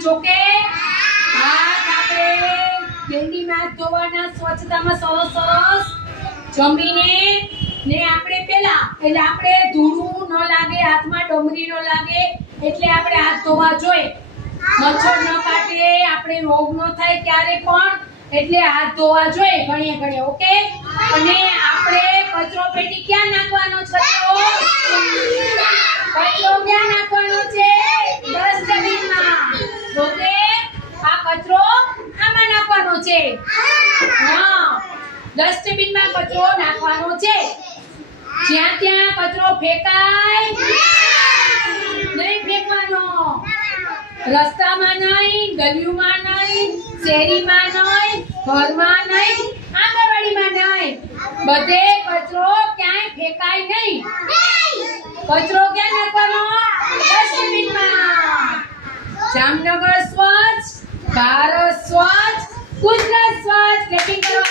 જ ઓકે હાથ આપણે ગેંડીમાં ધોવાના સ્વચ્છતામાં સરસ જમીને ને આપણે પેલા એટલે આપણે ધૂળું ન લાગે હાથમાં ડમરી ન લાગે એટલે આપણે હાથ ધોવા જોઈએ મચ્છર ન કાટે આપણે રોગ ન થાય ક્યારે પણ એટલે હાથ ધોવા જોઈએ ઘણીએ ઘણીએ ઓકે અને આપણે કચરો પેટી ક્યાં નાખવાનો છે કચરો ક્યાં નાખવાનો છે ડસ્ટબિનમાં ઓકે આ કચરો આમાં નાખવાનો છે હા ડસ્ટબિનમાં કચરો નાખવાનો છે જ્યાં ત્યાં કચરો ફેંકાય નહીં ફેંકવાનો રસ્તામાં નહીં ગલીઓમાં નહીં શેરીમાં નહીં ઘરમાં નહીં આંગણવાડીમાં નહીં બધે કચરો ક્યાંય ફેંકાય નહીં કચરો ક્યાં નાખવાનો ડસ્ટબિનમાં જામનગર સ્વચ્છ ભારત સ્વચ્છ ગુજરાત સ્વચ્છ ક્લેપિંગ કરો